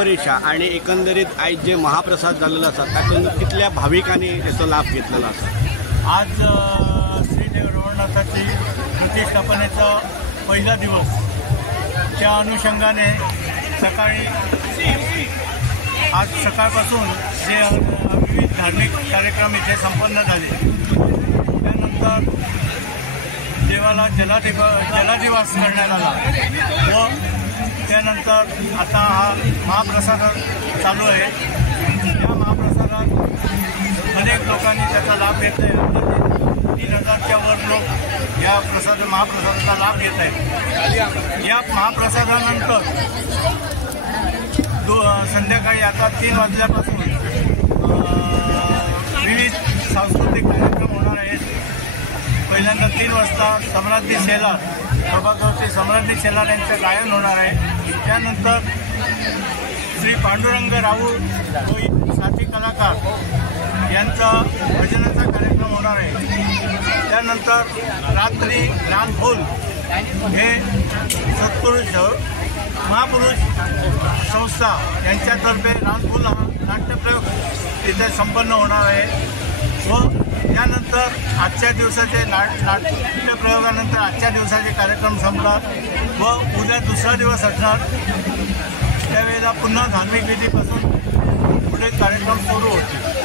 परीक्षा आणि एकंदरीत आज जे महाप्रसाद झालेला असा तातूंत कितल्या भाविकांनी त्याचा लाभ घेतलेला असा? आज श्री रवळनाथाची प्रतिष्ठापनेचा पहिला दिवस, त्या अनुषंगाने आज सकाळपासून जे विविध धार्मिक कार्यक्रम इथे संपन्न झाले, त्यानंतर देवाला जलाधिवास करण्यात आला व त्यानंतर आता हा महाप्रसाद चालू आहे। या महाप्रसादात अनेक लोकांनी त्याचा लाभ घेतला आहे। 3000च्या वर लोक या महाप्रसादाचा लाभ घेत आहेत। या महाप्रसादानंतर संध्याकाळी आता 3 वाजल्यापासून विविध सांस्कृतिक कार्यक्रम होणार आहेत। पहिल्यांदा 3 वाजता सम्राज्ञी शेलार, प्रभागावरचे सम्राज्ञी शेलार यांचं गायन होणार आहे। त्यानंतर श्री पांडुरंग राऊळ साथी कलाकार यांचा भजनाचा कार्यक्रम होणार आहे। त्यानंतर रात्री रानफुल हे सत्पुरुष महापुरुष संस्था यांच्यातर्फे रानफुल हा नाट्यप्रयोग इथे संपन्न होणार आहे व त्यानंतर आजच्या दिवसाचे नाट्यप्रयोगानंतर आजच्या दिवसाचे कार्यक्रम संपतात व उद्या दुसरा दिवस असणार। त्यावेळेला पुन्हा धार्मिक विधीपासून पुढे कार्यक्रम सुरू होतील।